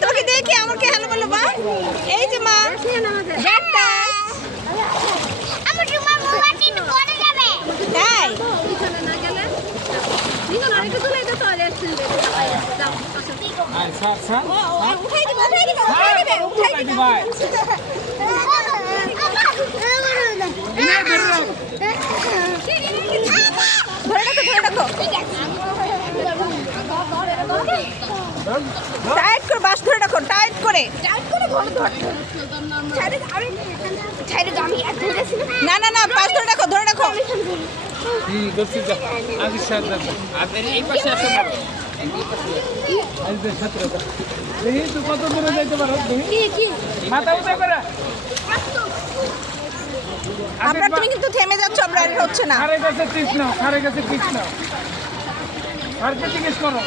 তোমাকে দেখি আমাকে হ্যালো বলো মা। এই যে মা তাই টাইট করে বাস ধরে রাখো, টাইট করে। না না না, বাস ধরে রাখো, ধরে রাখো। কত দূরে যাইতে পারো মাথা উঁচা করে। আপনার তুমি কিন্তু থেমে যাচ্ছ, আপনার হচ্ছে না। খারে কাছে টিস নাও, খারে কাছে টিস নাও, খারকে জিজ্ঞেস করো।